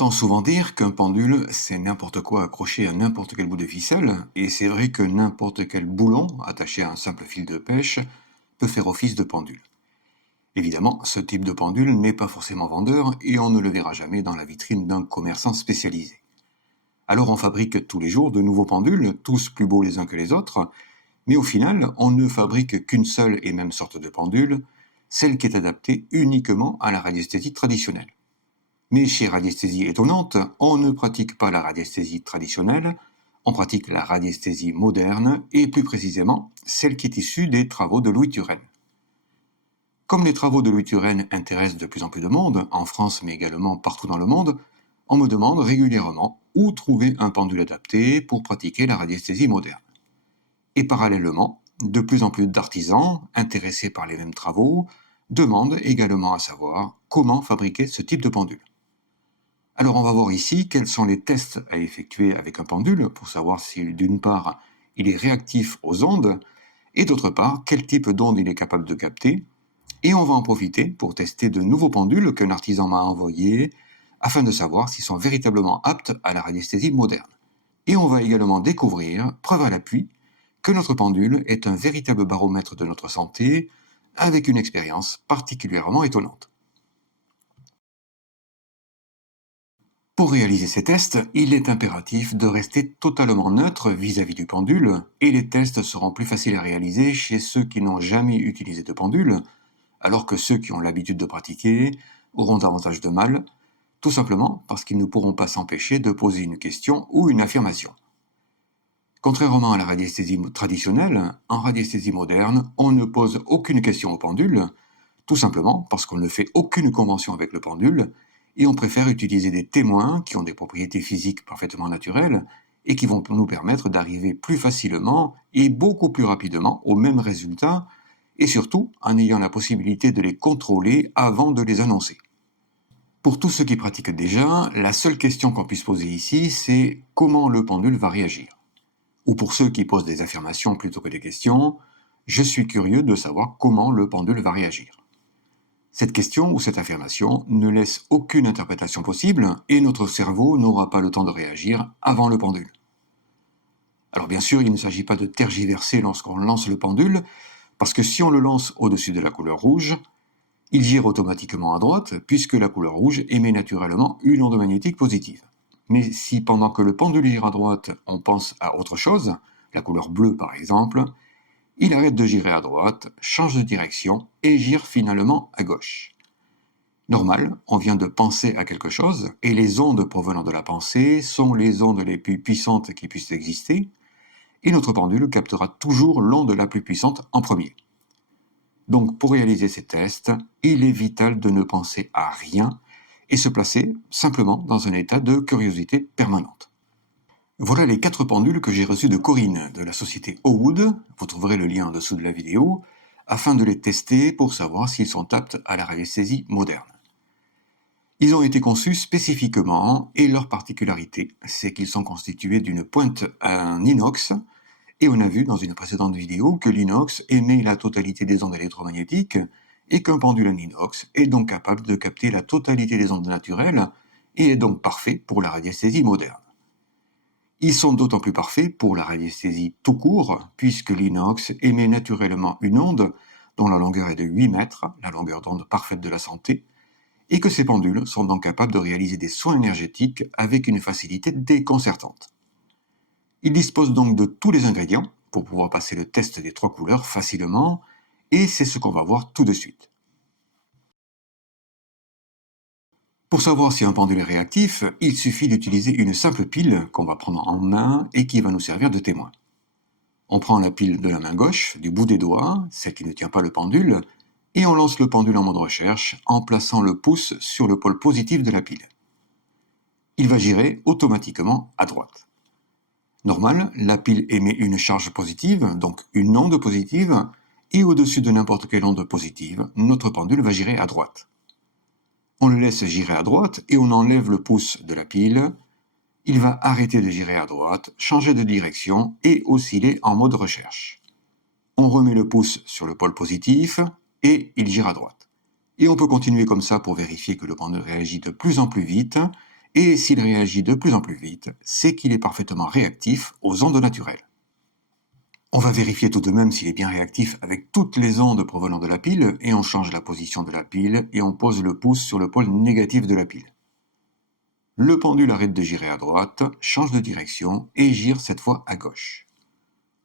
entend souvent dire qu'un pendule, c'est n'importe quoi accroché à n'importe quel bout de ficelle, et c'est vrai que n'importe quel boulon attaché à un simple fil de pêche peut faire office de pendule. Évidemment, ce type de pendule n'est pas forcément vendeur et on ne le verra jamais dans la vitrine d'un commerçant spécialisé. Alors on fabrique tous les jours de nouveaux pendules, tous plus beaux les uns que les autres, mais au final, on ne fabrique qu'une seule et même sorte de pendule, celle qui est adaptée uniquement à la radiesthésie traditionnelle. Mais chez Radiesthésie Étonnante, on ne pratique pas la radiesthésie traditionnelle, on pratique la radiesthésie moderne, et plus précisément, celle qui est issue des travaux de Louis Turenne. Comme les travaux de Louis Turenne intéressent de plus en plus de monde, en France mais également partout dans le monde, on me demande régulièrement où trouver un pendule adapté pour pratiquer la radiesthésie moderne. Et parallèlement, de plus en plus d'artisans, intéressés par les mêmes travaux, demandent également à savoir comment fabriquer ce type de pendule. Alors on va voir ici quels sont les tests à effectuer avec un pendule pour savoir si d'une part il est réactif aux ondes et d'autre part quel type d'onde il est capable de capter, et on va en profiter pour tester de nouveaux pendules qu'un artisan m'a envoyés afin de savoir s'ils sont véritablement aptes à la radiesthésie moderne. Et on va également découvrir, preuve à l'appui, que notre pendule est un véritable baromètre de notre santé avec une expérience particulièrement étonnante. Pour réaliser ces tests, il est impératif de rester totalement neutre vis-à-vis du pendule, et les tests seront plus faciles à réaliser chez ceux qui n'ont jamais utilisé de pendule, alors que ceux qui ont l'habitude de pratiquer auront davantage de mal, tout simplement parce qu'ils ne pourront pas s'empêcher de poser une question ou une affirmation. Contrairement à la radiesthésie traditionnelle, en radiesthésie moderne, on ne pose aucune question au pendule, tout simplement parce qu'on ne fait aucune convention avec le pendule, et on préfère utiliser des témoins qui ont des propriétés physiques parfaitement naturelles et qui vont nous permettre d'arriver plus facilement et beaucoup plus rapidement au même résultat, et surtout en ayant la possibilité de les contrôler avant de les annoncer. Pour tous ceux qui pratiquent déjà, la seule question qu'on puisse poser ici, c'est comment le pendule va réagir. Ou pour ceux qui posent des affirmations plutôt que des questions, je suis curieux de savoir comment le pendule va réagir. Cette question ou cette affirmation ne laisse aucune interprétation possible et notre cerveau n'aura pas le temps de réagir avant le pendule. Alors bien sûr, il ne s'agit pas de tergiverser lorsqu'on lance le pendule, parce que si on le lance au-dessus de la couleur rouge, il gire automatiquement à droite puisque la couleur rouge émet naturellement une onde magnétique positive. Mais si pendant que le pendule gire à droite, on pense à autre chose, la couleur bleue par exemple, il arrête de girer à droite, change de direction et gire finalement à gauche. Normal, on vient de penser à quelque chose, et les ondes provenant de la pensée sont les ondes les plus puissantes qui puissent exister, et notre pendule captera toujours l'onde la plus puissante en premier. Donc pour réaliser ces tests, il est vital de ne penser à rien et se placer simplement dans un état de curiosité permanente. Voilà les 4 pendules que j'ai reçus de Corinne de la société Owood, vous trouverez le lien en dessous de la vidéo, afin de les tester pour savoir s'ils sont aptes à la radiesthésie moderne. Ils ont été conçus spécifiquement et leur particularité, c'est qu'ils sont constitués d'une pointe en inox, et on a vu dans une précédente vidéo que l'inox émet la totalité des ondes électromagnétiques et qu'un pendule en inox est donc capable de capter la totalité des ondes naturelles et est donc parfait pour la radiesthésie moderne. Ils sont d'autant plus parfaits pour la radiesthésie tout court, puisque l'inox émet naturellement une onde dont la longueur est de 8 mètres, la longueur d'onde parfaite de la santé, et que ces pendules sont donc capables de réaliser des soins énergétiques avec une facilité déconcertante. Ils disposent donc de tous les ingrédients pour pouvoir passer le test des 3 couleurs facilement, et c'est ce qu'on va voir tout de suite. Pour savoir si un pendule est réactif, il suffit d'utiliser une simple pile qu'on va prendre en main et qui va nous servir de témoin. On prend la pile de la main gauche, du bout des doigts, celle qui ne tient pas le pendule, et on lance le pendule en mode recherche en plaçant le pouce sur le pôle positif de la pile. Il va girer automatiquement à droite. Normal, la pile émet une charge positive, donc une onde positive, et au-dessus de n'importe quelle onde positive, notre pendule va girer à droite. On le laisse girer à droite et on enlève le pouce de la pile. Il va arrêter de girer à droite, changer de direction et osciller en mode recherche. On remet le pouce sur le pôle positif et il gire à droite. Et on peut continuer comme ça pour vérifier que le pendule réagit de plus en plus vite Et s'il réagit de plus en plus vite, c'est qu'il est parfaitement réactif aux ondes naturelles. On va vérifier tout de même s'il est bien réactif avec toutes les ondes provenant de la pile, et on change la position de la pile et on pose le pouce sur le pôle négatif de la pile. Le pendule arrête de girer à droite, change de direction et gire cette fois à gauche.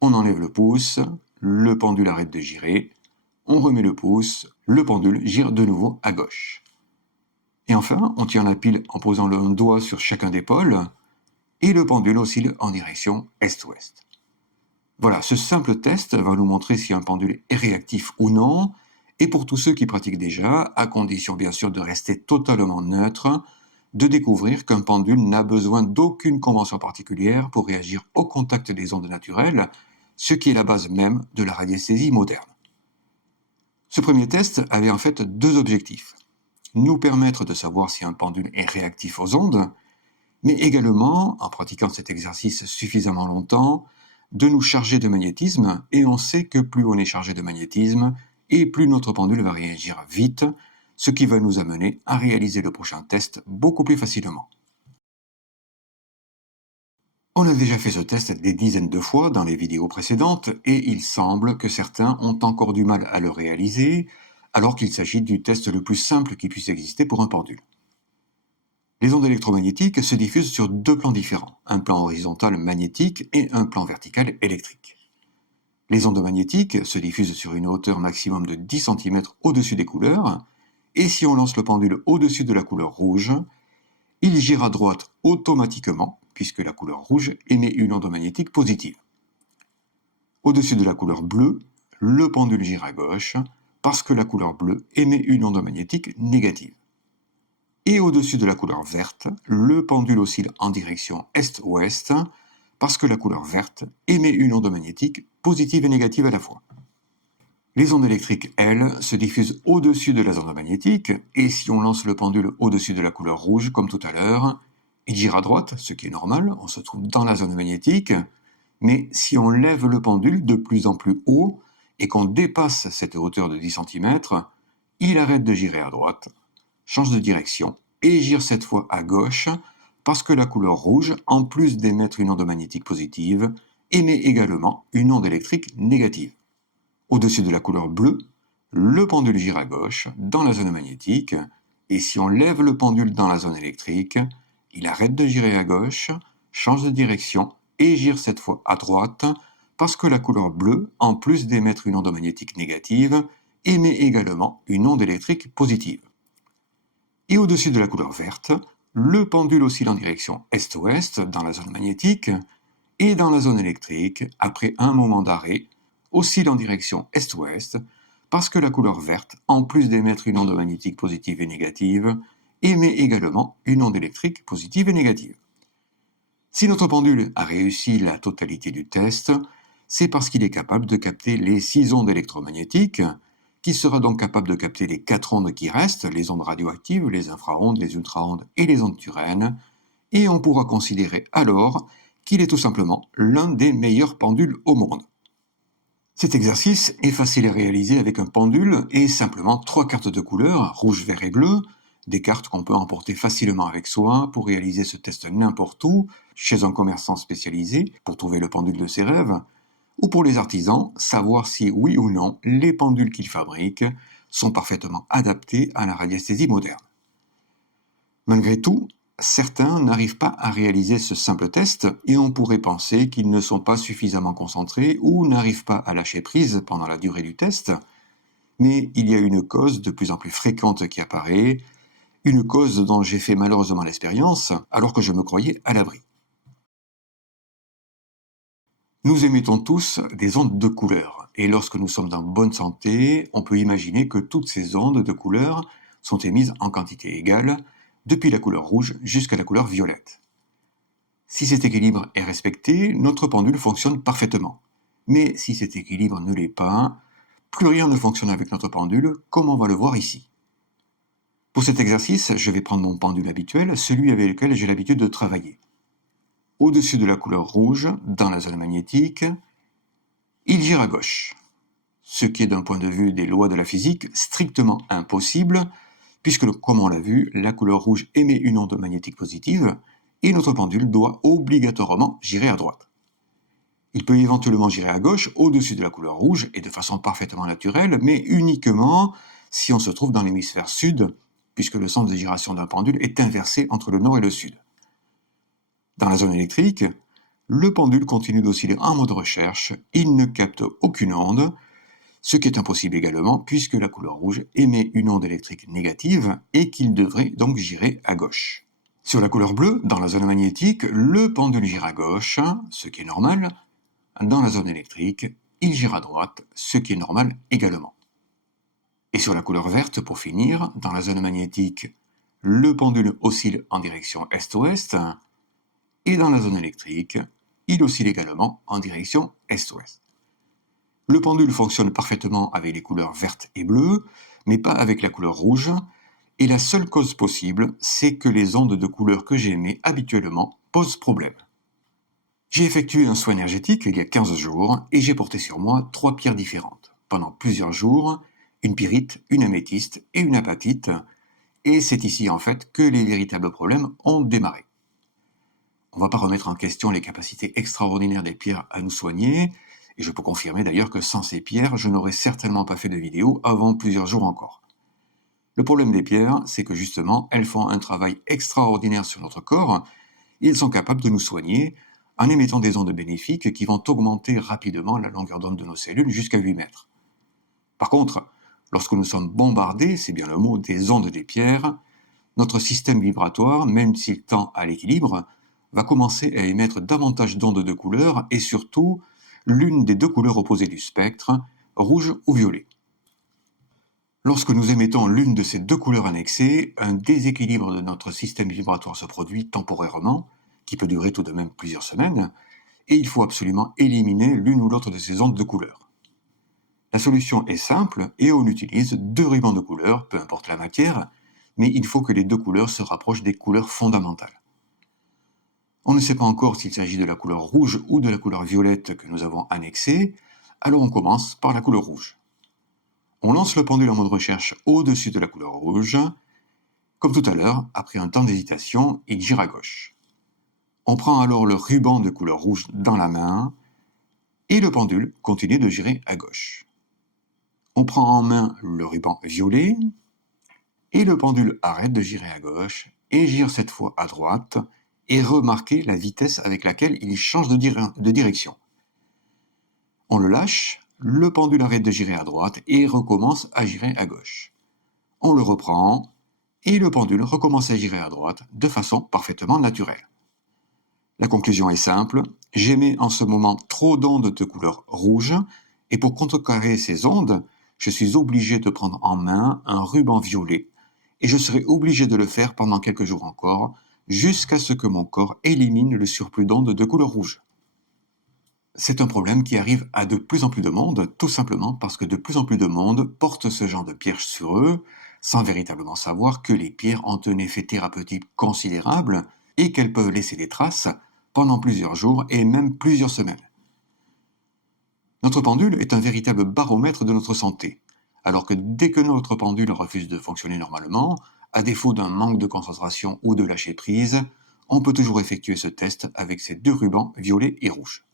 On enlève le pouce, le pendule arrête de girer, on remet le pouce, le pendule gire de nouveau à gauche. Et enfin, on tient la pile en posant le doigt sur chacun des pôles, et le pendule oscille en direction est-ouest. Voilà, ce simple test va nous montrer si un pendule est réactif ou non, et pour tous ceux qui pratiquent déjà, à condition bien sûr de rester totalement neutre, de découvrir qu'un pendule n'a besoin d'aucune convention particulière pour réagir au contact des ondes naturelles, ce qui est la base même de la radiesthésie moderne. Ce premier test avait en fait deux objectifs. Nous permettre de savoir si un pendule est réactif aux ondes, mais également, en pratiquant cet exercice suffisamment longtemps, de nous charger de magnétisme, et on sait que plus on est chargé de magnétisme, et plus notre pendule va réagir vite, ce qui va nous amener à réaliser le prochain test beaucoup plus facilement. On a déjà fait ce test des dizaines de fois dans les vidéos précédentes, et il semble que certains ont encore du mal à le réaliser, alors qu'il s'agit du test le plus simple qui puisse exister pour un pendule. Les ondes électromagnétiques se diffusent sur deux plans différents, un plan horizontal magnétique et un plan vertical électrique. Les ondes magnétiques se diffusent sur une hauteur maximum de 10 cm au-dessus des couleurs, et si on lance le pendule au-dessus de la couleur rouge, il gire à droite automatiquement, puisque la couleur rouge émet une onde magnétique positive. Au-dessus de la couleur bleue, le pendule gire à gauche, parce que la couleur bleue émet une onde magnétique négative. Et au-dessus de la couleur verte, le pendule oscille en direction est-ouest, parce que la couleur verte émet une onde magnétique positive et négative à la fois. Les ondes électriques, elles, se diffusent au-dessus de la zone magnétique, et si on lance le pendule au-dessus de la couleur rouge, comme tout à l'heure, il gire à droite, ce qui est normal, on se trouve dans la zone magnétique, mais si on lève le pendule de plus en plus haut, et qu'on dépasse cette hauteur de 10 cm, il arrête de girer à droite, change de direction et gire cette fois à gauche parce que la couleur rouge, en plus d'émettre une onde magnétique positive, émet également une onde électrique négative. Au-dessus de la couleur bleue, le pendule gire à gauche dans la zone magnétique, et si on lève le pendule dans la zone électrique, il arrête de girer à gauche, change de direction et gire cette fois à droite parce que la couleur bleue, en plus d'émettre une onde magnétique négative, émet également une onde électrique positive. Et au-dessus de la couleur verte, le pendule oscille en direction est-ouest dans la zone magnétique, et dans la zone électrique, après un moment d'arrêt, oscille en direction est-ouest, parce que la couleur verte, en plus d'émettre une onde magnétique positive et négative, émet également une onde électrique positive et négative. Si notre pendule a réussi la totalité du test, c'est parce qu'il est capable de capter les 6 ondes électromagnétiques, qui sera donc capable de capter les 4 ondes qui restent, les ondes radioactives, les infraondes, les ultraondes et les ondes turènes, et on pourra considérer alors qu'il est tout simplement l'un des meilleurs pendules au monde. Cet exercice est facile à réaliser avec un pendule et simplement 3 cartes de couleur, rouge, vert et bleu, des cartes qu'on peut emporter facilement avec soi pour réaliser ce test n'importe où, chez un commerçant spécialisé pour trouver le pendule de ses rêves, ou pour les artisans, savoir si oui ou non les pendules qu'ils fabriquent sont parfaitement adaptés à la radiesthésie moderne. Malgré tout, certains n'arrivent pas à réaliser ce simple test et on pourrait penser qu'ils ne sont pas suffisamment concentrés ou n'arrivent pas à lâcher prise pendant la durée du test, mais il y a une cause de plus en plus fréquente qui apparaît, une cause dont j'ai fait malheureusement l'expérience alors que je me croyais à l'abri. Nous émettons tous des ondes de couleur, et lorsque nous sommes en bonne santé, on peut imaginer que toutes ces ondes de couleur sont émises en quantité égale, depuis la couleur rouge jusqu'à la couleur violette. Si cet équilibre est respecté, notre pendule fonctionne parfaitement. Mais si cet équilibre ne l'est pas, plus rien ne fonctionne avec notre pendule, comme on va le voir ici. Pour cet exercice, je vais prendre mon pendule habituel, celui avec lequel j'ai l'habitude de travailler. Au-dessus de la couleur rouge, dans la zone magnétique, il gire à gauche, ce qui est d'un point de vue des lois de la physique strictement impossible, puisque, comme on l'a vu, la couleur rouge émet une onde magnétique positive et notre pendule doit obligatoirement girer à droite. Il peut éventuellement girer à gauche au-dessus de la couleur rouge et de façon parfaitement naturelle, mais uniquement si on se trouve dans l'hémisphère sud, puisque le sens de giration d'un pendule est inversé entre le nord et le sud. Dans la zone électrique, le pendule continue d'osciller en mode recherche, il ne capte aucune onde, ce qui est impossible également puisque la couleur rouge émet une onde électrique négative et qu'il devrait donc girer à gauche. Sur la couleur bleue, dans la zone magnétique, le pendule gire à gauche, ce qui est normal. Dans la zone électrique, il gire à droite, ce qui est normal également. Et sur la couleur verte, pour finir, dans la zone magnétique, le pendule oscille en direction est-ouest, et dans la zone électrique, il oscille également en direction est-ouest. Le pendule fonctionne parfaitement avec les couleurs vertes et bleues, mais pas avec la couleur rouge, et la seule cause possible, c'est que les ondes de couleur que j'émets habituellement posent problème. J'ai effectué un soin énergétique il y a 15 jours et j'ai porté sur moi 3 pierres différentes. Pendant plusieurs jours, une pyrite, une améthyste et une apatite, et c'est ici en fait que les véritables problèmes ont démarré. On ne va pas remettre en question les capacités extraordinaires des pierres à nous soigner, et je peux confirmer d'ailleurs que sans ces pierres, je n'aurais certainement pas fait de vidéo avant plusieurs jours encore. Le problème des pierres, c'est que justement, elles font un travail extraordinaire sur notre corps, et elles sont capables de nous soigner en émettant des ondes bénéfiques qui vont augmenter rapidement la longueur d'onde de nos cellules jusqu'à 8 mètres. Par contre, lorsque nous sommes bombardés, c'est bien le mot, des ondes des pierres, notre système vibratoire, même s'il tend à l'équilibre, va commencer à émettre davantage d'ondes de couleur et surtout l'une des deux couleurs opposées du spectre, rouge ou violet. Lorsque nous émettons l'une de ces deux couleurs annexées, un déséquilibre de notre système vibratoire se produit temporairement, qui peut durer tout de même plusieurs semaines, et il faut absolument éliminer l'une ou l'autre de ces ondes de couleur. La solution est simple et on utilise 2 rubans de couleur, peu importe la matière, mais il faut que les 2 couleurs se rapprochent des couleurs fondamentales. On ne sait pas encore s'il s'agit de la couleur rouge ou de la couleur violette que nous avons annexée, alors on commence par la couleur rouge. On lance le pendule en mode recherche au-dessus de la couleur rouge. Comme tout à l'heure, après un temps d'hésitation, il gire à gauche. On prend alors le ruban de couleur rouge dans la main et le pendule continue de girer à gauche. On prend en main le ruban violet et le pendule arrête de girer à gauche et gire cette fois à droite, et remarquez la vitesse avec laquelle il change de direction. On le lâche, le pendule arrête de girer à droite et recommence à girer à gauche. On le reprend et le pendule recommence à girer à droite de façon parfaitement naturelle. La conclusion est simple, j'émets en ce moment trop d'ondes de couleur rouge et pour contrecarrer ces ondes, je suis obligé de prendre en main un ruban violet et je serai obligé de le faire pendant quelques jours encore jusqu'à ce que mon corps élimine le surplus d'ondes de couleur rouge. C'est un problème qui arrive à de plus en plus de monde, tout simplement parce que de plus en plus de monde porte ce genre de pierres sur eux, sans véritablement savoir que les pierres ont un effet thérapeutique considérable et qu'elles peuvent laisser des traces pendant plusieurs jours et même plusieurs semaines. Notre pendule est un véritable baromètre de notre santé, alors que dès que notre pendule refuse de fonctionner normalement, à défaut d'un manque de concentration ou de lâcher prise, on peut toujours effectuer ce test avec ces 2 rubans violet et rouge.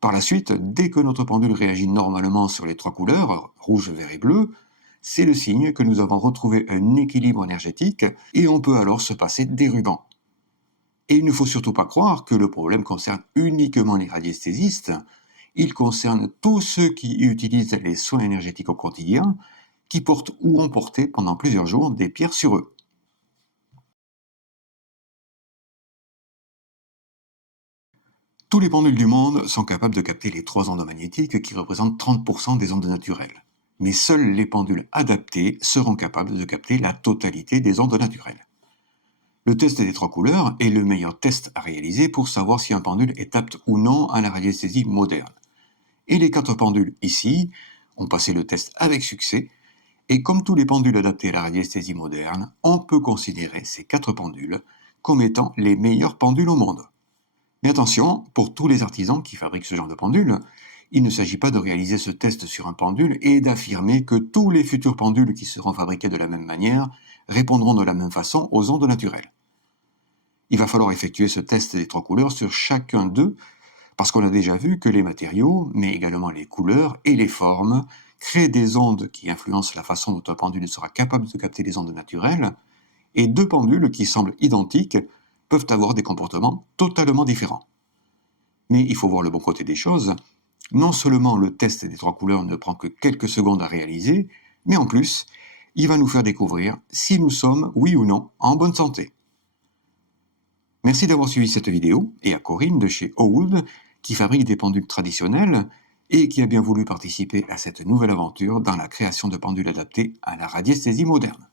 Par la suite, dès que notre pendule réagit normalement sur les 3 couleurs, rouge, vert et bleu, c'est le signe que nous avons retrouvé un équilibre énergétique et on peut alors se passer des rubans. Et il ne faut surtout pas croire que le problème concerne uniquement les radiesthésistes, il concerne tous ceux qui utilisent les soins énergétiques au quotidien, qui portent ou ont porté pendant plusieurs jours des pierres sur eux. Tous les pendules du monde sont capables de capter les 3 ondes magnétiques qui représentent 30% des ondes naturelles. Mais seuls les pendules adaptés seront capables de capter la totalité des ondes naturelles. Le test des 3 couleurs est le meilleur test à réaliser pour savoir si un pendule est apte ou non à la radiesthésie moderne. Et les 4 pendules ici ont passé le test avec succès, et comme tous les pendules adaptés à la radiesthésie moderne, on peut considérer ces 4 pendules comme étant les meilleurs pendules au monde. Mais attention, pour tous les artisans qui fabriquent ce genre de pendules, Il ne s'agit pas de réaliser ce test sur un pendule et d'affirmer que tous les futurs pendules qui seront fabriqués de la même manière répondront de la même façon aux ondes naturelles. Il va falloir effectuer ce test des 3 couleurs sur chacun d'eux, parce qu'on a déjà vu que les matériaux, mais également les couleurs et les formes, créent des ondes qui influencent la façon dont un pendule sera capable de capter les ondes naturelles, et 2 pendules qui semblent identiques peuvent avoir des comportements totalement différents. Mais il faut voir le bon côté des choses. Non seulement le test des 3 couleurs ne prend que quelques secondes à réaliser, mais en plus, il va nous faire découvrir si nous sommes, oui ou non, en bonne santé. Merci d'avoir suivi cette vidéo, et à Corinne de chez Owood, qui fabrique des pendules traditionnelles et qui a bien voulu participer à cette nouvelle aventure dans la création de pendules adaptés à la radiesthésie moderne.